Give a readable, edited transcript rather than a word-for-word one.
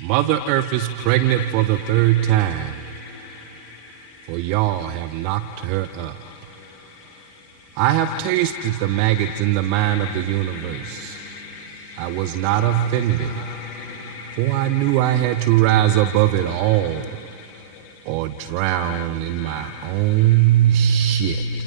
Mother Earth is pregnant for the third time, for y'all have knocked her up. I have tasted the maggots in the mind of the universe. I was not offended, for I knew I had to rise above it all or drown in my own shit.